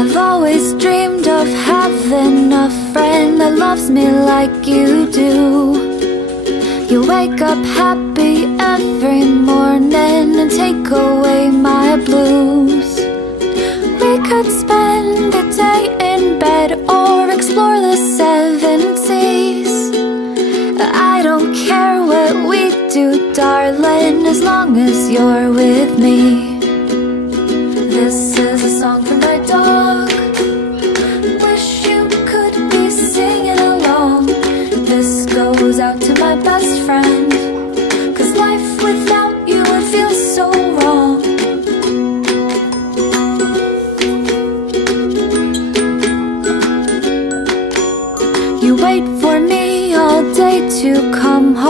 I've always dreamed of having a friend that loves me like you do. You wake up happy every morning and take away my blues. We could spend the day in bed or explore the seven seas. I don't care what we do, darling, as long as you're with me. This is a song